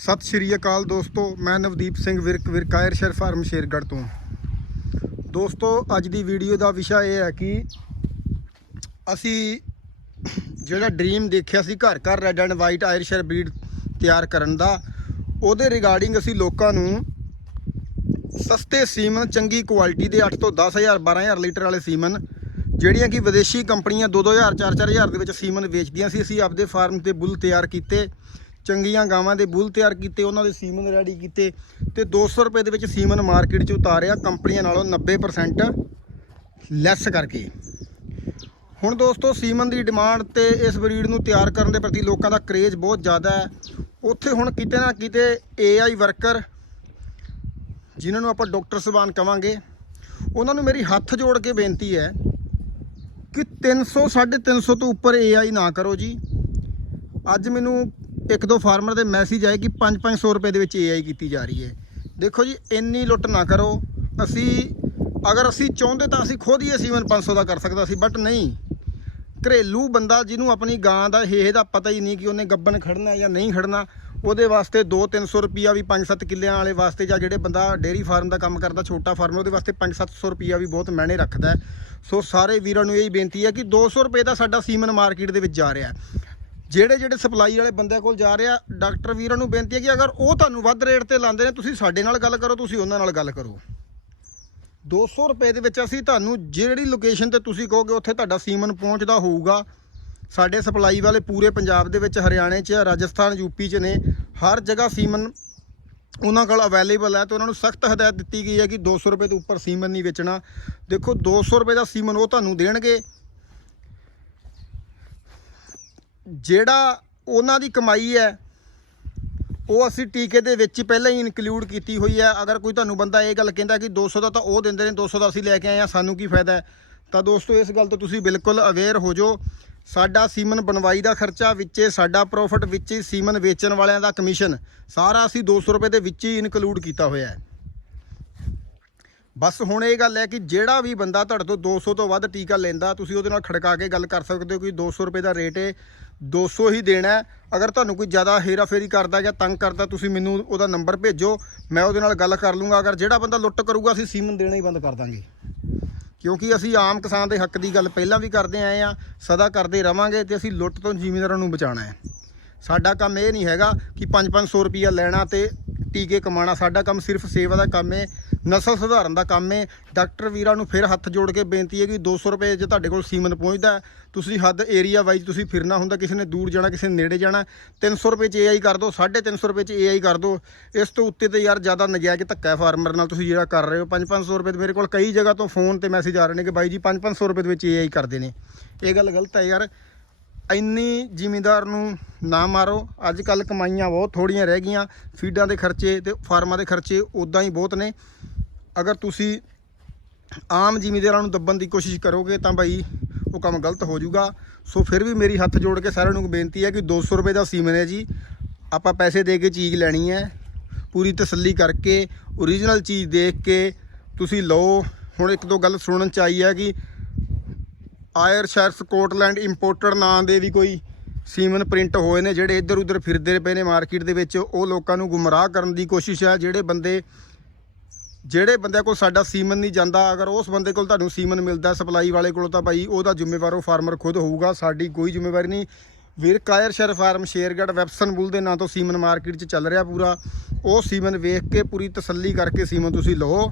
ਸਤਿ ਸ਼੍ਰੀ ਅਕਾਲ ਦੋਸਤੋ, ਮੈਂ ਨਵਦੀਪ ਸਿੰਘ ਵਿਰਕ, ਵਿਰਕਾਇਰ ਸ਼ਹਿਰ ਫਾਰਮ ਸ਼ੇਰਗੜ੍ਹ ਤੋਂ। ਦੋਸਤੋ, ਅੱਜ ਦੀ ਵੀਡੀਓ ਦਾ ਵਿਸ਼ਾ ਇਹ ਹੈ ਕਿ ਅਸੀਂ ਜਿਹੜਾ ਡ੍ਰੀਮ ਦੇਖਿਆ ਸੀ ਘਰ ਘਰ red and white Ayrshire breed ਤਿਆਰ ਕਰਨ ਦਾ, ਉਹਦੇ ਰਿਗਾਰਡਿੰਗ ਅਸੀਂ ਲੋਕਾਂ ਨੂੰ ਸਸਤੇ ਸੀਮਨ, ਚੰਗੀ ਕੁਆਲਿਟੀ ਦੇ 8 ਤੋਂ 10000 12000 ਲੀਟਰ ਵਾਲੇ ਸੀਮਨ, ਜਿਹੜੀਆਂ ਕਿ ਵਿਦੇਸ਼ੀ ਕੰਪਨੀਆਂ 2-2000 4-4000 ਦੇ ਵਿੱਚ ਸੀਮਨ ਵੇਚਦੀਆਂ ਸੀ, ਅਸੀਂ ਆਪਦੇ ਫਾਰਮ ਤੇ ਬੁੱਲ ਤਿਆਰ ਕੀਤੇ। ਚੰਗੀਆਂ ਗਾਵਾਂ ਦੇ ਬੁੱਲ ਤਿਆਰ ਕੀਤੇ, ਉਹਨਾਂ ਦੇ ਸੀਮਨ ਰੈਡੀ ਕੀਤੇ ਤੇ 200 ਰੁਪਏ ਦੇ ਵਿੱਚ ਸੀਮਨ ਮਾਰਕੀਟ 'ਚ ਉਤਾਰਿਆ, ਕੰਪਨੀਆਂ ਨਾਲੋਂ 90% ਲੈਸ ਕਰਕੇ। ਹੁਣ ਦੋਸਤੋ, ਸੀਮਨ ਦੀ ਡਿਮਾਂਡ ਤੇ ਇਸ ਬਰੀਡ ਨੂੰ ਤਿਆਰ ਕਰਨ ਦੇ ਪ੍ਰਤੀ ਲੋਕਾਂ ਦਾ ਕਰੇਜ਼ ਬਹੁਤ ਜ਼ਿਆਦਾ ਹੈ। ਉੱਥੇ ਹੁਣ ਕਿਤੇ ਨਾ ਕਿਤੇ AI ਵਰਕਰ ਜਿਨ੍ਹਾਂ ਨੂੰ ਆਪਾਂ ਡਾਕਟਰ ਸਬਾਨ ਕਵਾਂਗੇ, ਉਹਨਾਂ ਨੂੰ ਮੇਰੀ ਹੱਥ ਜੋੜ ਕੇ ਬੇਨਤੀ ਹੈ ਕਿ 300 350 ਤੋਂ ਉੱਪਰ AI ਨਾ ਕਰੋ ਜੀ। ਅੱਜ ਮੈਨੂੰ ਇੱਕ ਦੋ ਫਾਰਮਰ ਦੇ ਮੈਸੇਜ ਆਏ ਕਿ 5-500 ਰੁਪਏ ਦੇ ਵਿੱਚ AI ਕੀਤੀ ਜਾ ਰਹੀ ਹੈ। ਦੇਖੋ ਜੀ, ਇੰਨੀ ਲੁੱਟ ਨਾ ਕਰੋ। ਅਸੀਂ, ਅਗਰ ਅਸੀਂ ਚਾਹੁੰਦੇ ਤਾਂ ਅਸੀਂ ਖੁਦ ਹੀ ਸੀਵਨ ਸੀਮਨ 500 ਦਾ ਕਰ ਸਕਦਾ ਸੀ ਬਟ ਨਹੀਂ। ਘਰੇਲੂ ਬੰਦਾ ਜਿਹਨੂੰ ਆਪਣੀ ਗਾਂ ਦਾ ਹੇਹ ਦਾ ਪਤਾ ਹੀ ਨਹੀਂ ਕਿ ਉਹਨੇ ਗੱਬਨ ਖੜਨਾ ਜਾਂ ਨਹੀਂ ਖੜਨਾ, ਉਹਦੇ ਵਾਸਤੇ 2-300 ਰੁਪਿਆ ਵੀ 5-7 ਕਿੱਲਿਆਂ ਵਾਲੇ ਵਾਸਤੇ ਜਾਂ ਜਿਹੜੇ ਬੰਦਾ ਡੇਰੀ ਫਾਰਮ ਦਾ ਕੰਮ ਕਰਦਾ, ਛੋਟਾ ਫਾਰਮ ਉਹਦੇ ਵਾਸਤੇ 5-700 ਰੁਪਿਆ ਵੀ ਬਹੁਤ ਮਹਿਣੇ ਰੱਖਦਾ ਸੋ ਸਾਰੇ ਵੀਰਾਂ ਨੂੰ ਇਹ ਬੇਨਤੀ ਹੈ ਕਿ 200 ਰੁਪਏ ਦਾ ਸਾਡਾ ਸੀਮਨ ਮਾਰਕੀਟ ਦੇ ਵਿੱਚ ਜਾ ਰਿਹਾ ਜਿਹੜੇ ਜਿਹੜੇ ਸਪਲਾਈ ਵਾਲੇ ਬੰਦਿਆਂ ਕੋਲ ਜਾ ਰਿਹਾ, ਡਾਕਟਰ ਵੀਰਾਂ ਨੂੰ ਬੇਨਤੀ ਹੈ ਕਿ ਅਗਰ ਉਹ ਤੁਹਾਨੂੰ ਵੱਧ ਰੇਟ ਤੇ ਲਾਉਂਦੇ ਨੇ, ਤੁਸੀਂ ਸਾਡੇ ਨਾਲ ਗੱਲ ਕਰੋ, ਤੁਸੀਂ ਉਹਨਾਂ ਨਾਲ ਗੱਲ ਕਰੋ। 200 ਰੁਪਏ ਦੇ ਵਿੱਚ ਅਸੀਂ ਤੁਹਾਨੂੰ ਜਿਹੜੀ ਲੋਕੇਸ਼ਨ ਤੇ ਤੁਸੀਂ ਕਹੋਗੇ, ਉੱਥੇ ਤੁਹਾਡਾ ਸੀਮਨ ਪਹੁੰਚਦਾ ਹੋਊਗਾ। ਸਾਡੇ ਸਪਲਾਈ ਵਾਲੇ ਪੂਰੇ ਪੰਜਾਬ ਦੇ ਵਿੱਚ, ਹਰਿਆਣੇ 'ਚ, ਰਾਜਸਥਾਨ ਯੂਪੀ 'ਚ ਨੇ। ਹਰ ਜਗ੍ਹਾ ਸੀਮਨ ਉਹਨਾਂ ਕੋਲ ਅਵੇਲੇਬਲ ਹੈ ਤੇ ਉਹਨਾਂ ਨੂੰ ਸਖਤ ਹਦਾਇਤ ਦਿੱਤੀ ਗਈ ਹੈ ਕਿ 200 ਰੁਪਏ ਤੋਂ ਉੱਪਰ ਸੀਮਨ ਨਹੀਂ ਵੇਚਣਾ। ਦੇਖੋ 200 ਰੁਪਏ ਦਾ ਸੀਮਨ ਉਹ ਤੁਹਾਨੂੰ ਦੇਣਗੇ। ਜਿਹੜਾ ਉਹਨਾਂ ਦੀ ਕਮਾਈ ਹੈ, ਉਹ ਅਸੀਂ ਟੀਕੇ ਦੇ ਵਿੱਚ ਪਹਿਲਾਂ ਹੀ ਇਨਕਲੂਡ ਕੀਤੀ ਹੋਈ ਹੈ। ਅਗਰ ਕੋਈ ਤੁਹਾਨੂੰ ਬੰਦਾ ਇਹ ਗੱਲ ਕਹਿੰਦਾ ਕਿ 200 ਦਾ ਤਾਂ ਉਹ ਦਿੰਦੇ ਨੇ 200 ਦਾ ਅਸੀਂ ਲੈ ਕੇ ਆਏ ਆ ਸਾਨੂੰ ਕੀ ਫਾਇਦਾ ਹੈ? ਤਾਂ ਦੋਸਤੋ, ਇਸ ਗੱਲ ਤੋਂ ਤੁਸੀਂ ਬਿਲਕੁਲ ਅਵੇਅਰ ਹੋ ਜਾਓ। ਸਾਡਾ ਸੀਮਨ ਬਣਵਾਈ ਦਾ ਖਰਚਾ ਵਿੱਚੇ, ਸਾਡਾ ਪ੍ਰੋਫਿਟ ਵਿੱਚ ਹੀ ਸੀਮਨ ਵੇਚਣ ਵਾਲਿਆਂ ਦਾ ਕਮਿਸ਼ਨ ਸਾਰਾ ਅਸੀਂ 200 ਰੁਪਏ ਦੇ ਵਿੱਚ ਹੀ ਇਨਕਲੂਡ ਕੀਤਾ ਹੋਇਆ ਹੈ। ਬਸ ਹੁਣ ਇਹ ਗੱਲ ਹੈ ਕਿ ਜਿਹੜਾ ਵੀ ਬੰਦਾ ਤੁਹਾਡੇ ਤੋਂ 200 ਤੋਂ ਵੱਧ ਟੀਕਾ ਲੈਂਦਾ, ਤੁਸੀਂ ਉਹਦੇ ਨਾਲ ਖੜਕਾ ਕੇ ਗੱਲ ਕਰ ਸਕਦੇ ਹੋ ਕਿ 200 ਰੁਪਏ ਦਾ ਰੇਟ ਹੈ 200 ਹੀ ਦੇਣਾ ਅਗਰ ਤੁਹਾਨੂੰ ਕੋਈ ਜ਼ਿਆਦਾ ਹੇਰਾਫੇਰੀ ਕਰਦਾ ਜਾਂ ਤੰਗ ਕਰਦਾ, ਤੁਸੀਂ ਮੈਨੂੰ ਉਹਦਾ ਨੰਬਰ ਭੇਜੋ, ਮੈਂ ਉਹਦੇ ਨਾਲ ਗੱਲ ਕਰ ਲੂੰਗਾ। ਅਗਰ ਜਿਹੜਾ ਬੰਦਾ ਲੁੱਟ ਕਰੂਗਾ, ਅਸੀਂ ਸੀਮਨ ਦੇਣਾ ਹੀ ਬੰਦ ਕਰ ਦਾਂਗੇ। ਕਿਉਂਕਿ ਅਸੀਂ ਆਮ ਕਿਸਾਨ ਦੇ ਹੱਕ ਦੀ ਗੱਲ ਪਹਿਲਾਂ ਵੀ ਕਰਦੇ ਆਏ ਆ ਸਦਾ ਕਰਦੇ ਰਵਾਂਗੇ ਤੇ ਅਸੀਂ ਲੁੱਟ ਤੋਂ ਜ਼ਿਮੀਂਦਾਰਾਂ ਨੂੰ ਬਚਾਉਣਾ ਹੈ। ਸਾਡਾ ਕੰਮ ਇਹ ਨਹੀਂ ਹੈਗਾ ਕਿ 5-500 ਰੁਪਈਆ ਲੈਣਾ ਤੇ ਟੀਕੇ ਕਮਾਉਣਾ। ਸਾਡਾ ਕੰਮ ਸਿਰਫ ਸੇਵਾ ਦਾ ਕੰਮ ਹੈ ਨਸਲ ਸੁਧਾਰਨ ਦਾ ਕੰਮ ਹੈ ਡਾਕਟਰ ਵੀਰਾਂ ਨੂੰ ਫਿਰ ਹੱਥ ਜੋੜ ਕੇ ਬੇਨਤੀ ਹੈ ਕਿ 200 ਰੁਪਏ ਜੇ ਤੁਹਾਡੇ ਕੋਲ ਸੀਮਨ ਪਹੁੰਚਦਾ ਤੁਸੀਂ ਹੱਦ ਏਰੀਆ ਵਾਈਜ਼ ਤੁਸੀਂ ਫਿਰਨਾ ਹੁੰਦਾ, ਕਿਸੇ ਨੇ ਦੂਰ ਜਾਣਾ, ਕਿਸੇ ਨੇ ਨੇੜੇ ਜਾਣਾ 300 ਰੁਪਏ ਚ ਏਆਈ ਕਰ ਦਿਓ 350 ਰੁਪਏ ਚ ਏਆਈ ਕਰ ਦਿਓ ਇਸ ਤੋਂ ਉੱਤੇ ਤੇ ਯਾਰ ਜ਼ਿਆਦਾ ਨਜਾਇਜ਼ ਧੱਕਾ ਫਾਰਮਰ ਨਾਲ ਤੁਸੀਂ ਜਿਹੜਾ ਕਰ ਰਹੇ ਹੋ। 5-500 ਰੁਪਏ ਤੇ ਮੇਰੇ ਕੋਲ ਕਈ ਜਗ੍ਹਾ ਤੋਂ ਫੋਨ ਤੇ ਮੈਸੇਜ ਆ ਰਹੇ ਨੇ ਕਿ ਬਾਈ ਜੀ 5-500 ਰੁਪਏ ਦੇ ਵਿੱਚ ਏਆਈ ਕਰਦੇ ਨੇ। ਇਹ ਗੱਲ ਗਲਤ ਹੈ ਯਾਰ। ਇੰਨੀ ਜ਼ਿਮੀਂਦਾਰ ਨੂੰ ਨਾ ਮਾਰੋ। ਅੱਜ ਕੱਲ ਕਮਾਈਆਂ ਬਹੁਤ ਥੋੜੀਆਂ ਰਹਿ ਗਈਆਂ। ਫੀਡਾਂ ਦੇ ਖਰਚੇ ਤੇ ਫਾਰਮਾਂ ਦੇ ਖਰਚੇ ਉਦਾਂ ਹੀ ਬਹੁਤ ਨੇ। ਅਗਰ ਤੁਸੀਂ ਆਮ ਜ਼ਿਮੀਂਦਾਰਾਂ ਨੂੰ ਦੱਬਣ ਦੀ ਕੋਸ਼ਿਸ਼ ਕਰੋਗੇ ਤਾਂ ਭਾਈ ਉਹ ਕੰਮ ਗਲਤ ਹੋ ਜਾਊਗਾ। ਸੋ ਫਿਰ ਵੀ ਮੇਰੀ ਹੱਥ ਜੋੜ ਕੇ ਸਾਰਿਆਂ ਨੂੰ ਬੇਨਤੀ ਹੈ ਕਿ 200 ਰੁਪਏ ਦਾ ਸੀਮਨ ਹੈ ਜੀ। ਆਪਾਂ ਪੈਸੇ ਦੇ ਕੇ ਚੀਜ਼ ਲੈਣੀ ਹੈ। ਪੂਰੀ ਤਸੱਲੀ ਕਰਕੇ ਓਰੀਜਨਲ ਚੀਜ਼ ਦੇਖ ਕੇ ਤੁਸੀਂ ਲਓ। ਹੁਣ ਇੱਕ ਦੋ ਗੱਲ ਸੁਣਨ ਚ ਆਈ ਹੈ ਕਿ ਆਇਰ ਸ਼ਹਿਰ ਸਕਾਟਲੈਂਡ ਇੰਪੋਰਟਡ ਨਾਂ ਦੇ ਵੀ ਕੋਈ ਸੀਮਨ ਪ੍ਰਿੰਟ ਹੋਏ ਨੇ, ਜਿਹੜੇ ਇੱਧਰ ਉੱਧਰ ਫਿਰਦੇ ਪਏ ਨੇ ਮਾਰਕੀਟ ਦੇ ਵਿੱਚ। ਉਹ ਲੋਕਾਂ ਨੂੰ ਗੁੰਮਰਾਹ ਕਰਨ ਦੀ ਕੋਸ਼ਿਸ਼ ਹੈ। ਜਿਹੜੇ ਬੰਦੇ ਜਿਹੜੇ ਬੰਦਿਆਂ ਕੋਲ ਸਾਡਾ ਸੀਮਨ ਨਹੀਂ ਜਾਂਦਾ, ਅਗਰ ਉਸ ਬੰਦੇ ਕੋਲ ਤੁਹਾਨੂੰ ਸੀਮਨ ਮਿਲਦਾ, ਸਪਲਾਈ ਵਾਲੇ ਕੋਲੋਂ ਤਾਂ ਭਾਈ ਉਹਦਾ ਜ਼ਿੰਮੇਵਾਰ ਉਹ ਫਾਰਮਰ ਖੁਦ ਹੋਊਗਾ, ਸਾਡੀ ਕੋਈ ਜ਼ਿੰਮੇਵਾਰੀ ਨਹੀਂ। ਵੀਰ, ਕਾਇਰ ਸ਼ਰ ਫਾਰਮ ਸ਼ੇਰਗੜ ਵੈਬਸਨ ਬੁੱਲ ਦੇ ਨਾਂ ਤੋਂ ਸੀਮਨ ਮਾਰਕੀਟ 'ਚ ਚੱਲ ਰਿਹਾ ਪੂਰਾ। ਉਹ ਸੀਮਨ ਵੇਖ ਕੇ ਪੂਰੀ ਤਸੱਲੀ ਕਰਕੇ ਸੀਮਨ ਤੁਸੀਂ ਲਓ।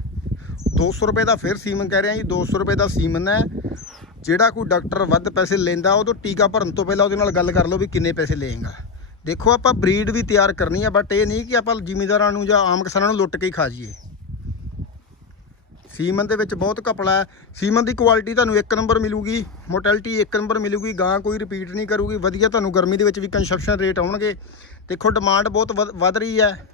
200 ਰੁਪਏ ਦਾ ਫਿਰ ਸੀਮਨ ਕਹਿ ਰਿਹਾ ਜੀ 200 ਰੁਪਏ ਦਾ ਸੀਮਨ ਹੈ। ਜਿਹੜਾ ਕੋਈ ਡਾਕਟਰ ਵੱਧ ਪੈਸੇ ਲੈਂਦਾ ਉਹ ਤੋਂ ਟੀਕਾ ਭਰਨ ਤੋਂ ਪਹਿਲਾਂ ਉਹਦੇ ਨਾਲ ਗੱਲ ਕਰ ਲਓ ਵੀ ਕਿੰਨੇ ਪੈਸੇ ਲਏਗਾ। ਦੇਖੋ ਆਪਾਂ ਬਰੀਡ ਵੀ ਤਿਆਰ ਕਰਨੀ ਆ, ਬਟ ਇਹ ਨਹੀਂ ਕਿ ਆਪਾਂ ਜ਼ਿਮੀਦਾਰਾਂ ਨੂੰ ਜਾਂ ਆਮ ਕਿਸਾਨਾਂ ਨੂੰ ਲੁੱਟ ਕੇ ਹੀ ਖਾ ਜਾਈਏ। ਸੀਮਨ ਦੇ ਵਿੱਚ ਬਹੁਤ ਘਪਲਾ ਹੈ। ਸੀਮਨ ਦੀ ਕੁਆਲਿਟੀ ਤੁਹਾਨੂੰ ਇੱਕ ਨੰਬਰ ਮਿਲੂਗੀ ਮੋਟੈਲਿਟੀ ਇੱਕ ਨੰਬਰ ਮਿਲੂਗੀ, ਗਾਂ ਕੋਈ ਰਿਪੀਟ ਨਹੀਂ ਕਰੂਗੀ। ਵਧੀਆ ਤੁਹਾਨੂੰ ਗਰਮੀ ਦੇ ਵਿੱਚ ਵੀ ਕੰਸਪਸ਼ਨ ਰੇਟ ਆਉਣਗੇ। ਦੇਖੋ ਡਿਮਾਂਡ ਬਹੁਤ ਵਧ- ਵੱਧ ਰਹੀ ਹੈ।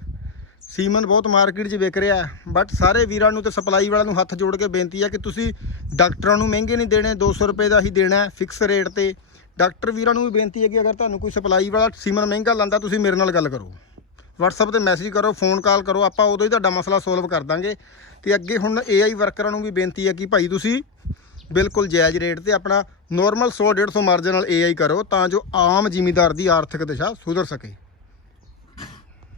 ਸੀਮਨ ਬਹੁਤ ਮਾਰਕੀਟ 'ਚ ਵਿਕ ਰਿਹਾ ਬਟ ਸਾਰੇ ਵੀਰਾਂ ਨੂੰ ਤੇ ਸਪਲਾਈ ਵਾਲਿਆਂ ਨੂੰ ਹੱਥ ਜੋੜ ਕੇ ਬੇਨਤੀ ਹੈ ਕਿ ਤੁਸੀਂ ਡਾਕਟਰਾਂ ਨੂੰ ਮਹਿੰਗੇ ਨਹੀਂ ਦੇਣੇ 200 ਰੁਪਏ ਦਾ ਹੀ ਦੇਣਾ ਫਿਕਸ ਰੇਟ ਤੇ। ਡਾਕਟਰ ਵੀਰਾਂ ਨੂੰ ਵੀ ਬੇਨਤੀ ਹੈ ਕਿ ਅਗਰ ਤੁਹਾਨੂੰ ਕੋਈ ਸਪਲਾਈ ਵਾਲਾ ਸੀਮਨ ਮਹਿੰਗਾ ਲਾਂਦਾ ਤੁਸੀਂ ਮੇਰੇ ਨਾਲ ਗੱਲ ਕਰੋ। WhatsApp ਤੇ ਮੈਸੇਜ ਕਰੋ ਫੋਨ ਕਾਲ ਕਰੋ, ਆਪਾਂ ਉਦੋਂ ਹੀ ਤੁਹਾਡਾ ਮਸਲਾ ਸੋਲਵ ਕਰ ਦਾਂਗੇ। ਤੇ ਅੱਗੇ ਹੁਣ AI ਵਰਕਰਾਂ ਨੂੰ ਵੀ ਬੇਨਤੀ ਹੈ ਕਿ ਭਾਈ ਤੁਸੀਂ ਬਿਲਕੁਲ ਜਾਇਜ਼ ਰੇਟ ਤੇ ਆਪਣਾ ਨਾਰਮਲ 100 150 ਮਾਰਜਨ ਨਾਲ AI ਕਰੋ ਤਾਂ ਜੋ ਆਮ ਜ਼ਿਮੀਦਾਰ ਦੀ ਆਰਥਿਕ ਦਿਸ਼ਾ ਸੁਧਰ ਸਕੇ।